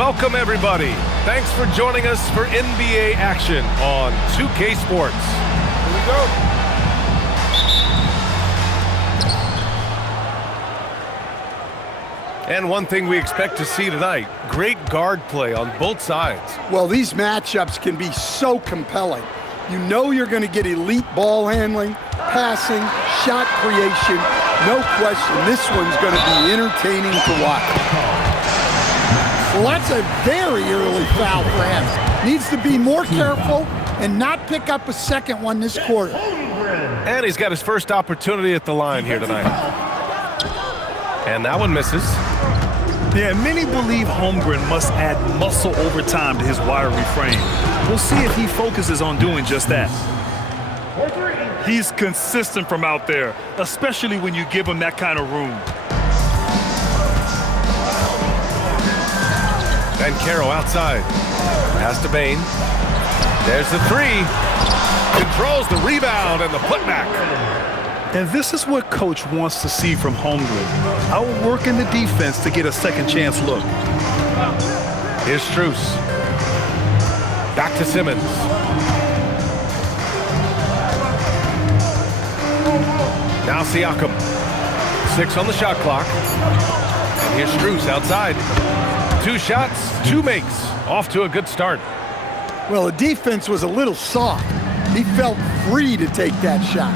Welcome, everybody. Thanks for joining us for NBA action on 2K Sports. Here we go. And one thing we expect to see tonight, great guard play on both sides. Well, these matchups can be so compelling. You know you're going to get elite ball handling, passing, shot creation. No question, this one's going to be entertaining to watch. Well, that's a very early foul for him. Needs to be more careful and not pick up a second one this quarter. And he's got his first opportunity at the line here tonight. And that one misses. Yeah, many believe Holmgren must add muscle over time to his wiry frame. We'll see if he focuses on doing just that. He's consistent from out there, especially when you give him that kind of room. Banchero outside. Pass to Bane. There's the three. Controls the rebound and the putback. And this is what Coach wants to see from Holmgren. Outworking the defense to get a second chance look. Here's Strus. Back to Simmons. Now Siakam. 6 on the shot clock. And here's Strus outside. 2 shots, 2 makes. Off to a good start. Well, the defense was a little soft. He felt free to take that shot.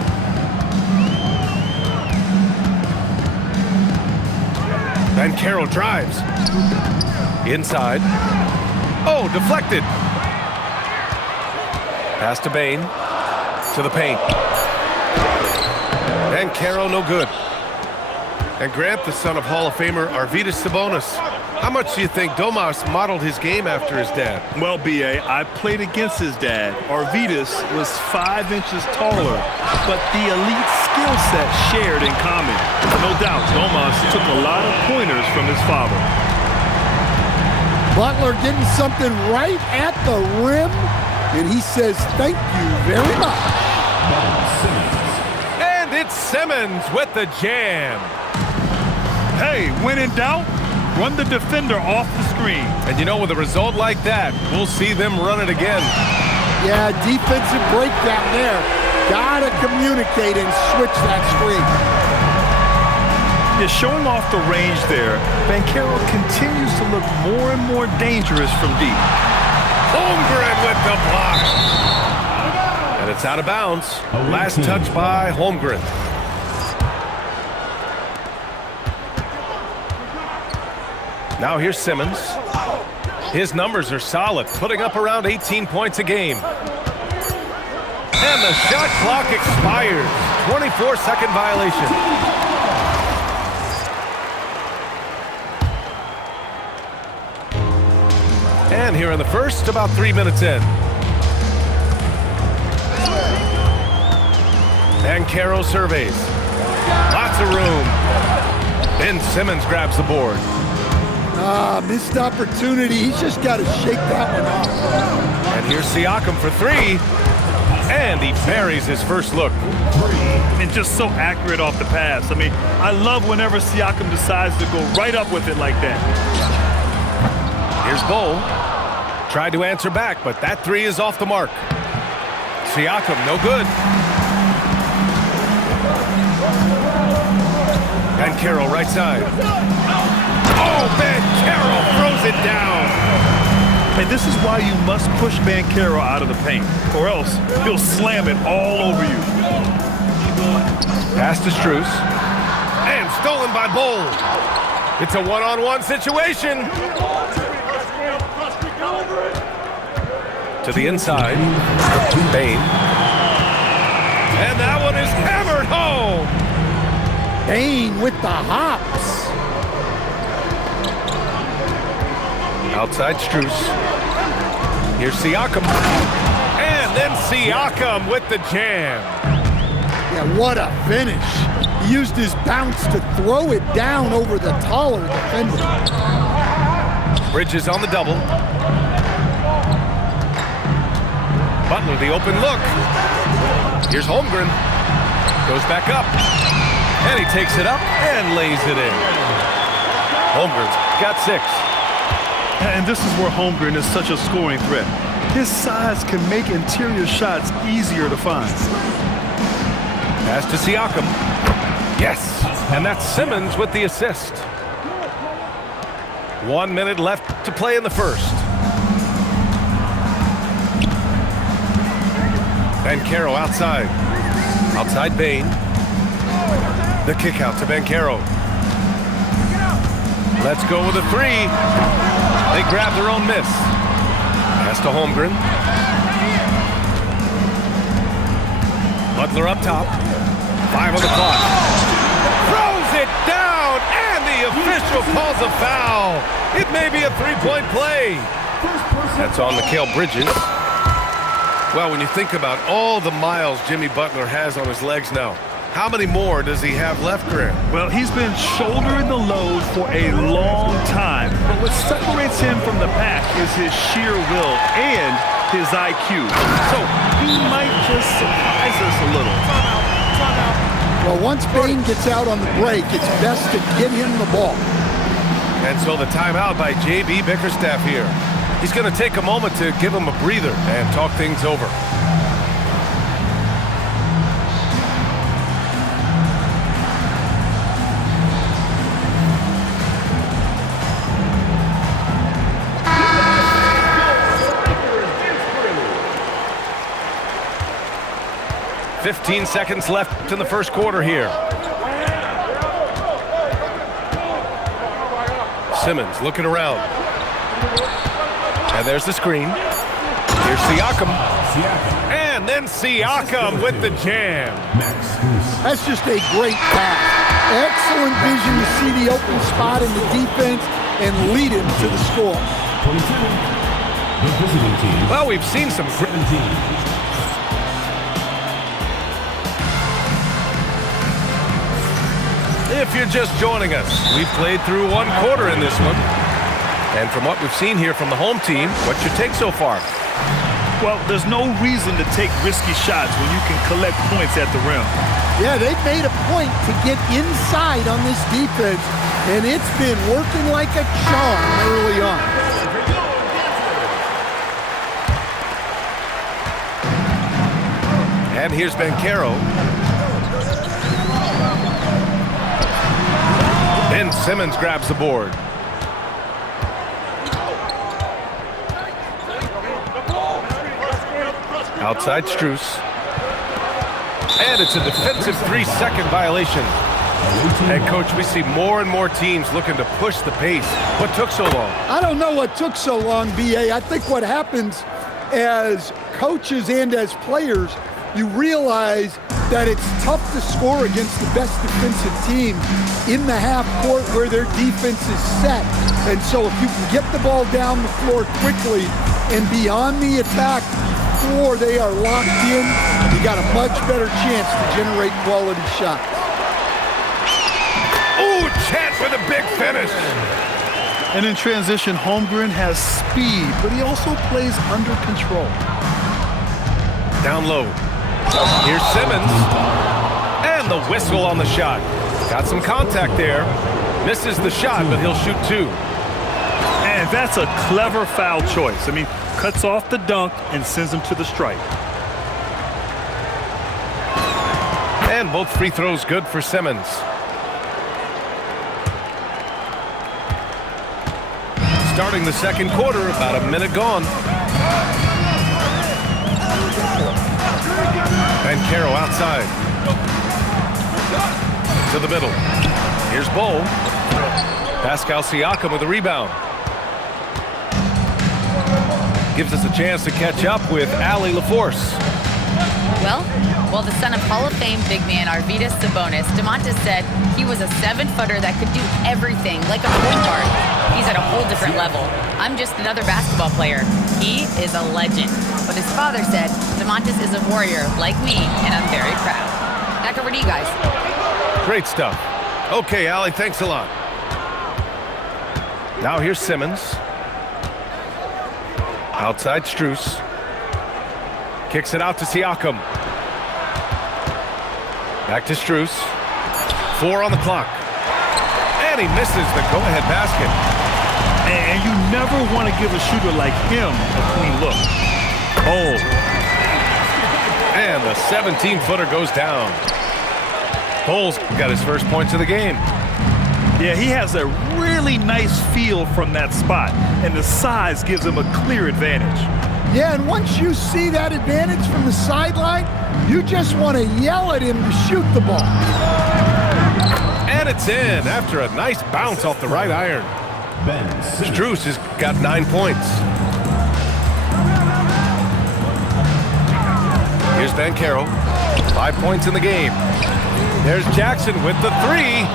Banchero drives. Inside. Oh, deflected. Pass to Bane. To the paint. Banchero no good. And Grant, the son of Hall of Famer Arvydas Sabonis. How much do you think Domas modeled his game after his dad? Well, B.A., I played against his dad. Arvydas was 5 inches taller, but the elite skill set shared in common. No doubt, Domas took a lot of pointers from his father. Butler getting something right at the rim, and he says thank you very much. And it's Simmons with the jam. Hey, when in doubt, run the defender off the screen. And you know, with a result like that, we'll see them run it again. Yeah, defensive breakdown there. Gotta communicate and switch that screen. Yeah, showing off the range there, Banchero continues to look more and more dangerous from deep. Holmgren with the block. And it's out of bounds. Last touch by Holmgren. Now here's Simmons. His numbers are solid, putting up around 18 points a game. And the shot clock expires. 24-second violation. And here in the first, about 3 minutes in. Banchero surveys. Lots of room. Ben Simmons grabs the board. Missed opportunity. He's just got to shake that one off. And here's Siakam for 3. And he buries his first look. And just so accurate off the pass. I mean, I love whenever Siakam decides to go right up with it like that. Here's Bull. Tried to answer back, but that 3 is off the mark. Siakam, no good. Banchero, right side. Oh, Banchero throws it down. And this is why you must push Banchero out of the paint, or else he'll slam it all over you. Pass to Strus. And stolen by Bull. It's a one-on-one situation. To the inside. Bane. And that one is hammered home. Bane with the hops. Outside Strus. Here's Siakam. And then Siakam with the jam. Yeah, what a finish. He used his bounce to throw it down over the taller defender. Bridges on the double. Butler, the open look. Here's Holmgren. Goes back up. And he takes it up and lays it in. Holmgren's got 6. And this is where Holmgren is such a scoring threat. His size can make interior shots easier to find. Pass to Siakam. Yes, and that's Simmons with the assist. 1 minute left to play in the first. Banchero outside. Outside Bane. The kick out to Banchero. Let's go with a three. They grab their own miss. Pass to Holmgren. Butler up top. 5 on the clock. Throws it down, and the official calls a foul. It may be a three-point play. That's on Mikal Bridges. Well, when you think about all the miles Jimmy Butler has on his legs now, how many more does he have left, Graham? Well, he's been shouldering the load for a long time, but what separates him from the pack is his sheer will and his IQ. So he might just surprise us a little. Well, once Bane gets out on the break, it's best to get him the ball. And so the timeout by J.B. Bickerstaff here. He's going to take a moment to give him a breather and talk things over. "15 seconds left in the first quarter here. Simmons looking around. And there's the screen. Here's Siakam. And then Siakam with the jam. That's just a great pass. Excellent vision to see the open spot in the defense and lead him to the score. Well, we've seen some great. If you're just joining us, we've played through one quarter in this one. And from what we've seen here from the home team, what's your take so far? Well, there's no reason to take risky shots when you can collect points at the rim. Yeah, they've made a point to get inside on this defense, and it's been working like a charm early on. And here's Banchero. Ben Simmons grabs the board. Outside Strus. And it's a defensive 3-second violation. And, Coach, we see more and more teams looking to push the pace. What took so long? I don't know what took so long, B.A. I think what happens as coaches and as players, you realize that it's tough to score against the best defensive team in the half court where their defense is set. And so if you can get the ball down the floor quickly and beyond the attack before they are locked in, you got a much better chance to generate quality shots. Ooh, Chet with a big finish. And in transition, Holmgren has speed, but he also plays under control. Down low. Here's Simmons. And the whistle on the shot. Got some contact there. Misses the shot, but he'll shoot two. And that's a clever foul choice. I mean, cuts off the dunk and sends him to the stripe. And both free throws good for Simmons. Starting the second quarter, about a minute gone. Banchero outside. To the middle. Here's Bol. Pascal Siakam with a rebound. Gives us a chance to catch up with Allie LaForce. Well, the son of Hall of Fame big man Arvydas Sabonis, Domantas said he was a 7-footer that could do everything, like a point guard. He's at a whole different level. I'm just another basketball player. He is a legend. But his father said, Domantas is a warrior like me, and I'm very proud. Back over to you guys. Great stuff. Okay, Allie, thanks a lot. Now here's Simmons. Outside Strus. Kicks it out to Siakam. Back to Strus. 4 on the clock. And he misses the go-ahead basket. And you never want to give a shooter like him a clean look. Oh. And the 17-footer goes down. Bowles got his first points of the game. Yeah, he has a really nice feel from that spot, and the size gives him a clear advantage. Yeah, and once you see that advantage from the sideline, you just want to yell at him to shoot the ball. And it's in after a nice bounce off the right iron. Strus has got 9 points. Here's Banchero, 5 points in the game. There's Jackson with the 3.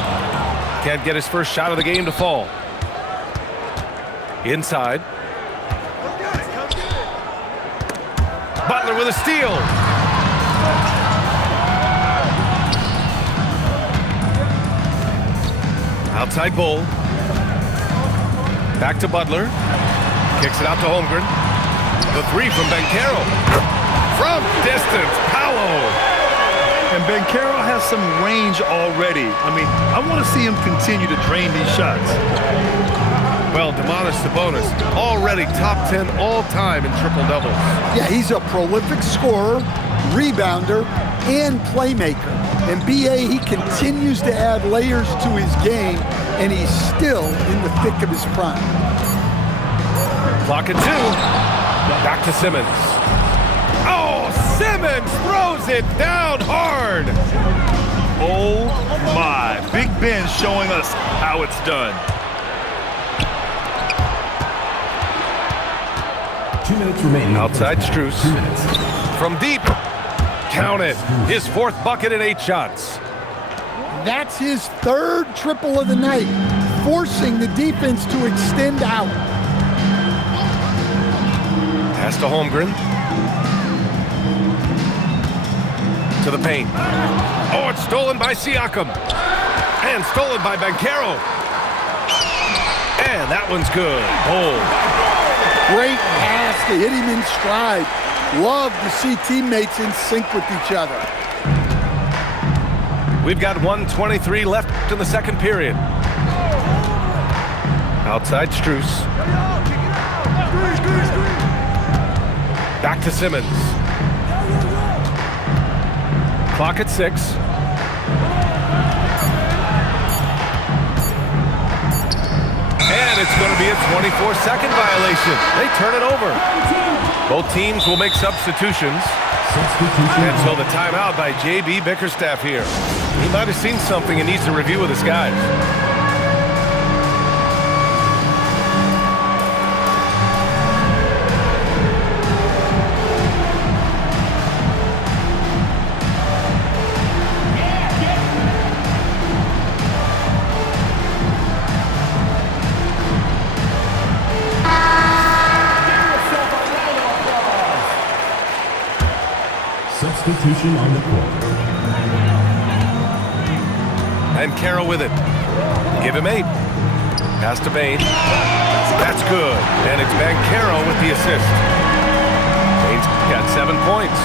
Can't get his first shot of the game to fall. Inside. Butler with a steal. Outside Bull. Back to Butler. Kicks it out to Holmgren. The 3 from Banchero. From distance, Paolo. And Banchero has some range already. I mean, I want to see him continue to drain these shots. Well, Domantas Sabonis already top 10 all-time in triple-doubles. Yeah, he's a prolific scorer, rebounder, and playmaker. And B.A., he continues to add layers to his game, and he's still in the thick of his prime. Clock at 2. Back to Simmons. Oh, Simmons throws it down hard. Oh, my. Big Ben showing us how it's done. 2 minutes remaining. Outside Strus. 2 minutes. From deep. Count it. His 4th bucket in 8 shots. That's his 3rd triple of the night, forcing the defense to extend out. Pass to Holmgren. To the paint. Oh, it's stolen by Siakam. And stolen by Banchero. And that one's good. Oh. Great pass to hit him in stride. Love to see teammates in sync with each other. We've got 1:23 left in the second period. Outside Strus. Back to Simmons. Clock at 6. And it's going to be a 24-second violation. They turn it over. Both teams will make substitutions. And so the timeout by J.B. Bickerstaff here. He might have seen something and needs to review with his guys. Substitution on the court. And Carroll with it. Give him 8. Pass to Bane. That's good. And it's Banchero with the assist. Bane's got 7 points.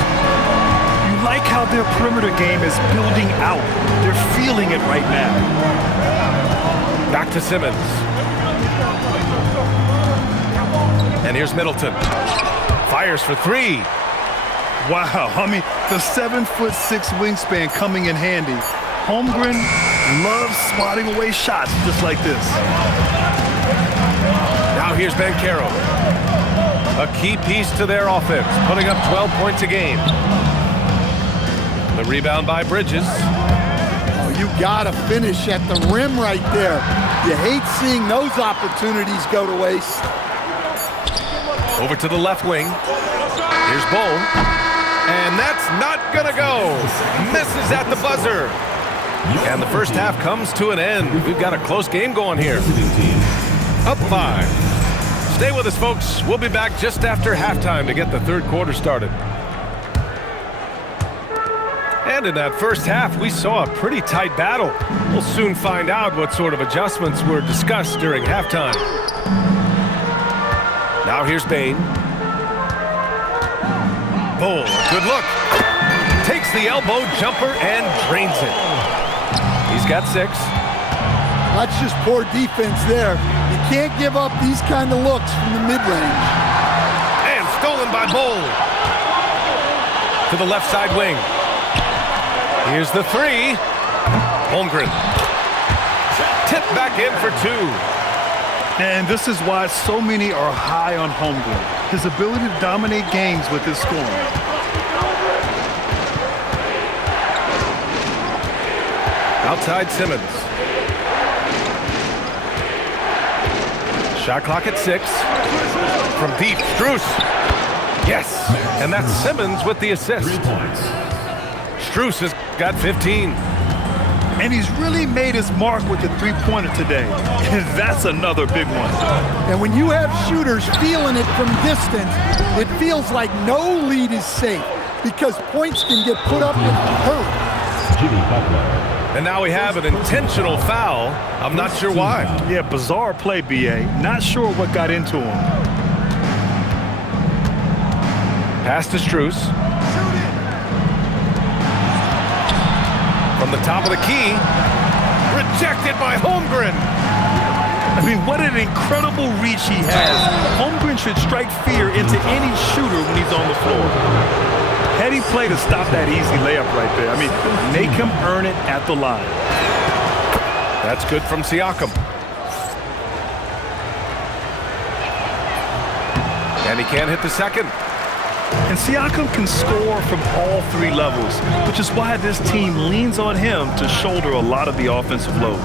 You like how their perimeter game is building out. They're feeling it right now. Back to Simmons. And here's Middleton. Fires for 3. Wow, I mean, the 7'6" wingspan coming in handy. Holmgren loves swatting away shots just like this. Now here's Banchero. A key piece to their offense, putting up 12 points a game. The rebound by Bridges. Oh, you gotta finish at the rim right there. You hate seeing those opportunities go to waste. Over to the left wing. Here's Bull. And that's not gonna go. Misses at the buzzer. And the first half comes to an end. We've got a close game going here. Up 5. Stay with us, folks. We'll be back just after halftime to get the third quarter started. And in that first half, we saw a pretty tight battle. We'll soon find out what sort of adjustments were discussed during halftime. Now here's Bane. Bull, good look. Takes the elbow jumper and drains it. He's got 6. That's just poor defense there. You can't give up these kind of looks from the mid-range. And stolen by Bol. To the left side wing. Here's the three. Holmgren. Tipped back in for two. And this is why so many are high on Holmgren. His ability to dominate games with his scoring. Outside Simmons. Shot clock at 6. From deep, Strus. Yes, and that's Simmons with the assist. 3 points. Strus has got 15. And he's really made his mark with the three-pointer today. And that's another big one. And when you have shooters feeling it from distance, it feels like no lead is safe because points can get put up with hurt. Jimmy Butler. And now we have an intentional foul. I'm not sure why. Yeah, bizarre play, B.A. Not sure what got into him. Pass to Strus. From the top of the key. Rejected by Holmgren. I mean, what an incredible reach he has. Holmgren should strike fear into any shooter when he's on the floor. Heady play to stop that easy layup right there. I mean, make him earn it at the line. That's good from Siakam. And he can't hit the second. And Siakam can score from all three levels, which is why this team leans on him to shoulder a lot of the offensive load.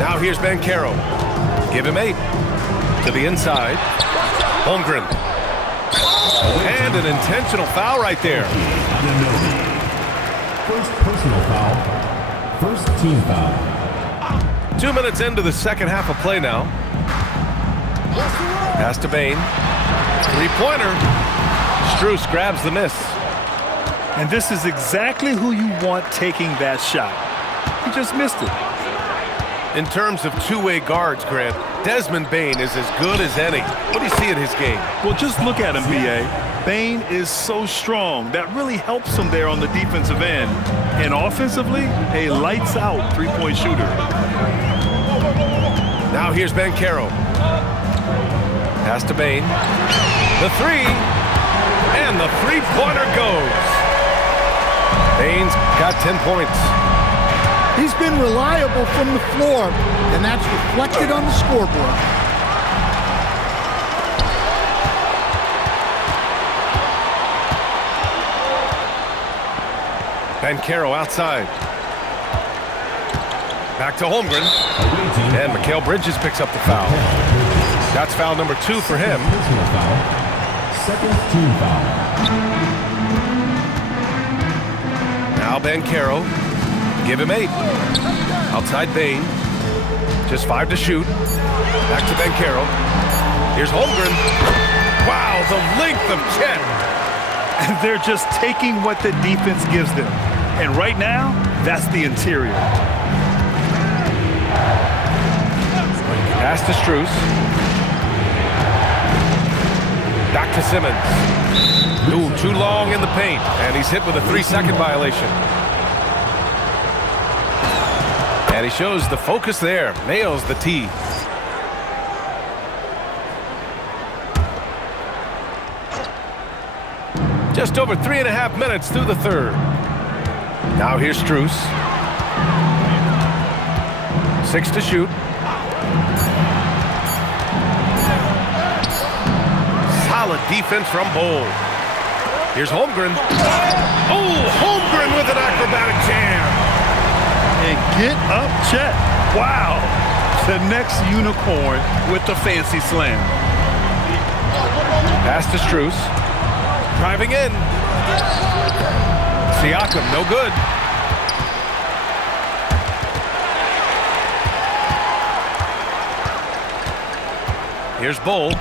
Now here's Banchero. Give him 8. To the inside. Holmgren. And an intentional foul right there. First personal foul. First team foul. 2 minutes into the second half of play now. Pass to Bane. Three-pointer. Strus grabs the miss. And this is exactly who you want taking that shot. He just missed it. In terms of two-way guards, Grant, Desmond Bane is as good as any. What do you see in his game? Well, just look at him, B.A. Bane is so strong. That really helps him there on the defensive end. And offensively, a lights-out three-point shooter. Now here's Banchero. Pass to Bane. The three. And the three-pointer goes. Bane's got 10 points. He's been reliable from the floor, and that's reflected on the scoreboard. Banchero outside. Back to Holmgren. And Mikal Bridges picks up the foul. That's foul number 2 for him. Personal foul. Second team foul. Now Banchero. Give him 8. Outside Bane. Just 5 to shoot. Back to Banchero. Here's Holmgren. Wow, the length of Chet. And they're just taking what the defense gives them. And right now, that's the interior. Pass to Strus. Back to Simmons. Ooh, too long in the paint. And he's hit with a 3-second violation. And he shows the focus there. Nails the tee. Just over 3.5 minutes through the third. Now here's Strus. 6 to shoot. Solid defense from Bol. Here's Holmgren. Oh, Holmgren with an acrobatic jam. And get up, Chet. Wow. The next unicorn with the fancy slam. Pass to Strus. Driving in. Siakam, no good. Here's Bol.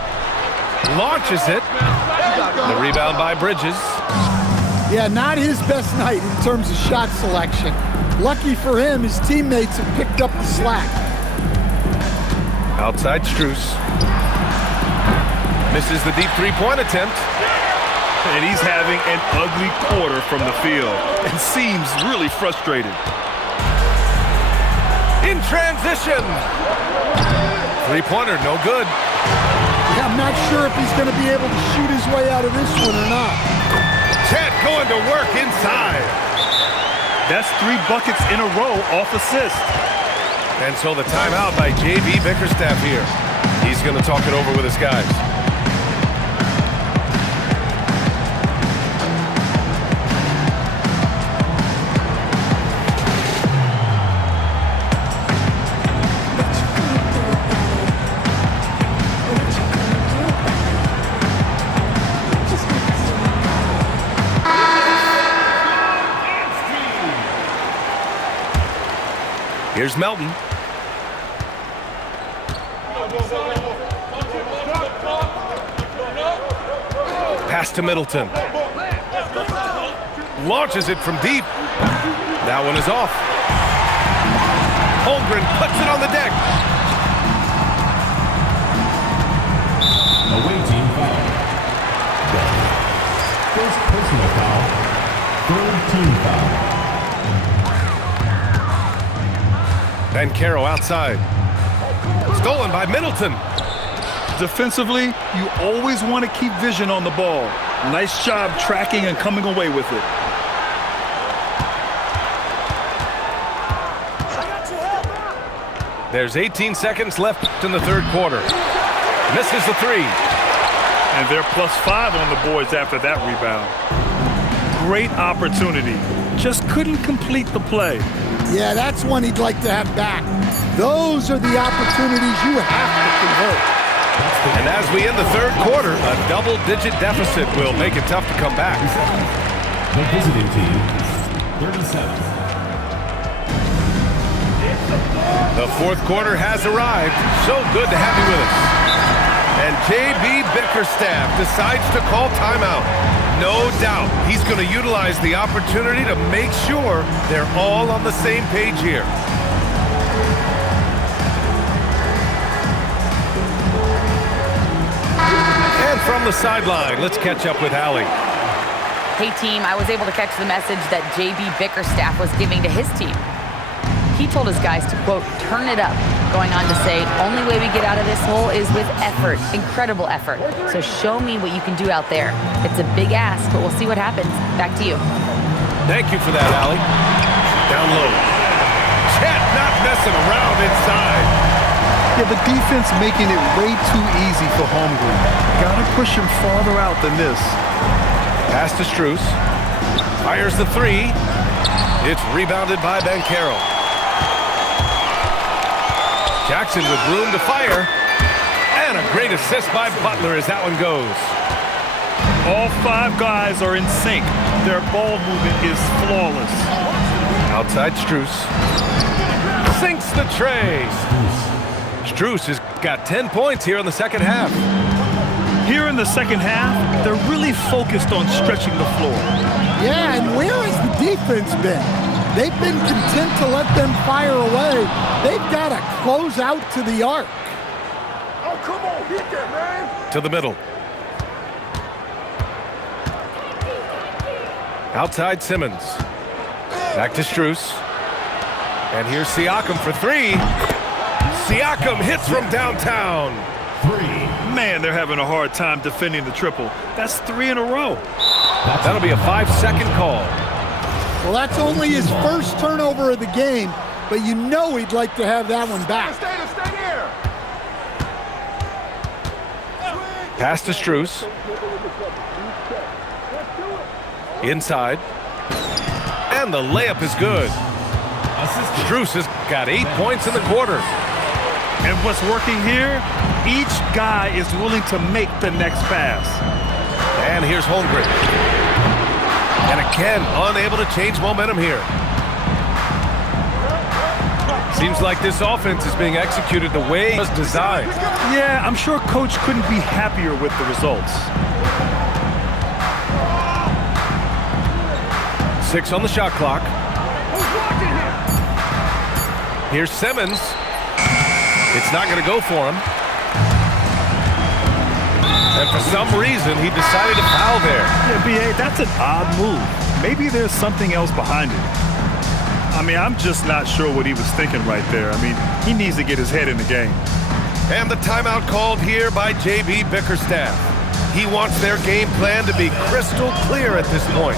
Launches it. The rebound by Bridges. Yeah, not his best night in terms of shot selection. Lucky for him, his teammates have picked up the slack. Outside Strus. Misses the deep three-point attempt. And he's having an ugly quarter from the field and seems really frustrated. In transition. Three-pointer, no good. Yeah, I'm not sure if he's going to be able to shoot his way out of this one or not. Chet going to work inside. That's 3 buckets in a row off assist. And so the timeout by J.B. Bickerstaff here. He's going to talk it over with his guys. Here's Melton. Pass to Middleton. Launches it from deep. That one is off. Holmgren puts it on the deck. Away team foul. First personal foul. Third team foul. Banchero outside. Stolen by Middleton. Defensively, you always want to keep vision on the ball. Nice job tracking and coming away with it. There's 18 seconds left in the third quarter. Misses the three. And they're +5 on the boards after that rebound. Great opportunity. Just couldn't complete the play. Yeah, that's one he'd like to have back. Those are the opportunities you have to convert. And as we end the third quarter, a double-digit deficit will make it tough to come back. The visiting team, 37. The fourth quarter has arrived. So good to have you with us. And J.B. Bickerstaff decides to call timeout. No doubt he's going to utilize the opportunity to make sure they're all on the same page here. And from the sideline, let's catch up with Allie. Hey, team, I was able to catch the message that J.B. Bickerstaff was giving to his team. He told his guys to, quote, turn it up, going on to say, only way we get out of this hole is with effort, incredible effort. So show me what you can do out there. It's a big ask, but we'll see what happens. Back to you. Thank you for that, Allie. Down low. Chet not messing around inside. Yeah, the defense making it way too easy for Holmgren. Gotta push him farther out than this. Pass to Strus. Fires the three. It's rebounded by Banchero. Jackson with room to fire. And a great assist by Butler as that one goes. All 5 guys are in sync. Their ball movement is flawless. Outside Strus. Sinks the tray. Strus has got 10 points here in the second half. Here in the second half, they're really focused on stretching the floor. Yeah, and where has the defense been? They've been content to let them fire away. They've got to close out to the arc. Oh, come on, hit that, man. To the middle. Outside Simmons. Back to Strus. And here's Siakam for three. Siakam hits from downtown. 3. Man, they're having a hard time defending the triple. That's 3 in a row. That'll be a 5-second call. Well, that's only his first turnover of the game, but you know he'd like to have that one back. Stay here. Pass to Strus. Inside. And the layup is good. Strus has got 8 points in the quarter. And what's working here, each guy is willing to make the next pass. And here's Holmgren. And again, unable to change momentum here. Seems like this offense is being executed the way it was designed. Yeah, I'm sure Coach couldn't be happier with the results. 6 on the shot clock. Here's Simmons. It's not going to go for him. And for some reason, he decided to foul there. Yeah, B.A., that's an odd move. Maybe there's something else behind it. I mean, I'm just not sure what he was thinking right there. I mean, he needs to get his head in the game. And the timeout called here by J.B. Bickerstaff. He wants their game plan to be crystal clear at this point.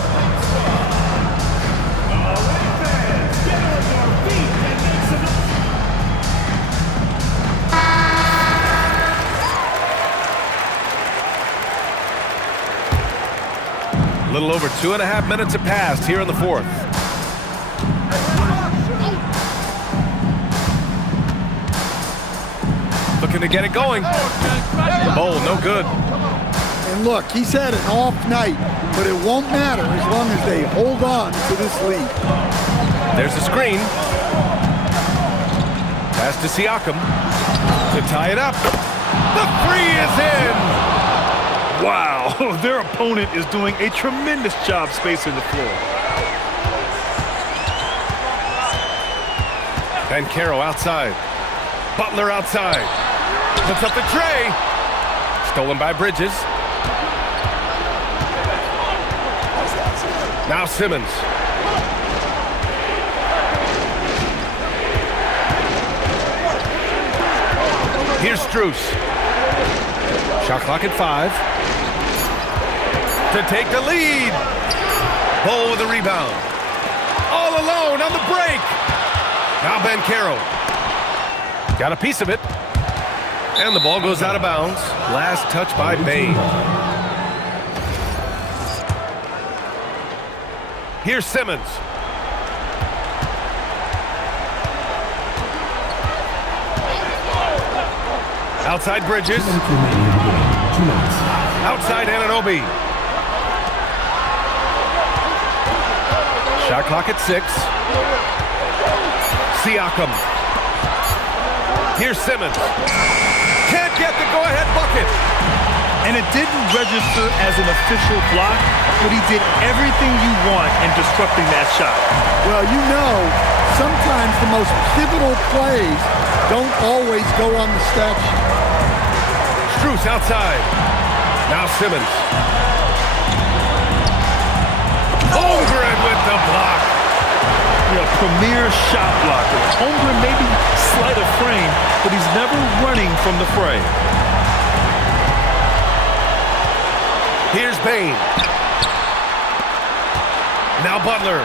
A little over 2.5 minutes have passed here in the fourth. Looking to get it going. Bowl, no good. And look, he's had an off night, but it won't matter as long as they hold on to this lead. There's the screen. Pass to Siakam to tie it up. The three is in. Wow, their opponent is doing a tremendous job spacing the floor. Banchero outside. Butler outside. Puts up the tray. Stolen by Bridges. Now Simmons. Here's Strus. Shot clock at 5. To take the lead. Bull with a rebound. All alone on the break. Now Banchero. Got a piece of it. And the ball goes out of bounds. Last touch by Bane. Here's Simmons. Outside Bridges. Outside Anunoby. Shot clock at 6. Siakam. Here's Simmons. Can't get the go-ahead bucket. And it didn't register as an official block, but he did everything you want in disrupting that shot. Well, you know, sometimes the most pivotal plays don't always go on the stat sheet. Strus outside. Now Simmons. Holmgren with the block. Premier shot blocker. Holmgren may be slight of frame, but he's never running from the fray. Here's Bane. Now Butler.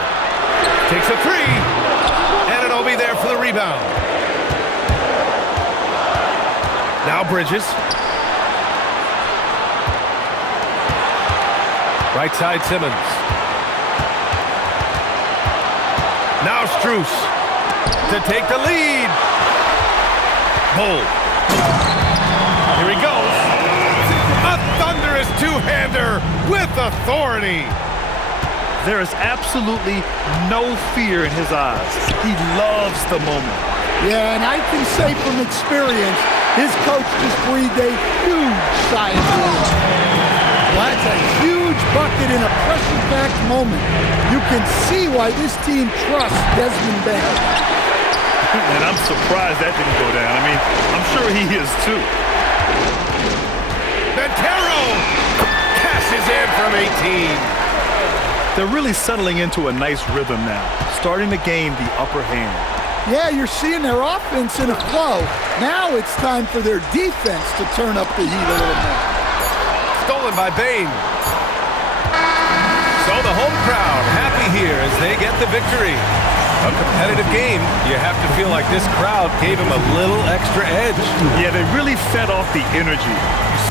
Takes a three. Anunoby there for the rebound. Now Bridges. Right side Simmons. Now Strus to take the lead. Bull. Here he goes. A thunderous two-hander with authority. There is absolutely no fear in his eyes. He loves the moment. Yeah, and I can say from experience, his coach just breathed a huge sigh of relief. Well, that's a huge bucket in a pressure-packed moment. You can see why this team trusts Desmond Bane. And I'm surprised that didn't go down. I mean, I'm sure he is too. Banchero cashes in from 18. They're really settling into a nice rhythm now, starting to gain the upper hand. Yeah, you're seeing their offense in a flow. Now it's time for their defense to turn up the heat a little more. Stolen by Bane. So the home crowd happy here as they get the victory. A competitive game. You have to feel like this crowd gave him a little extra edge. Yeah, they really fed off the energy. You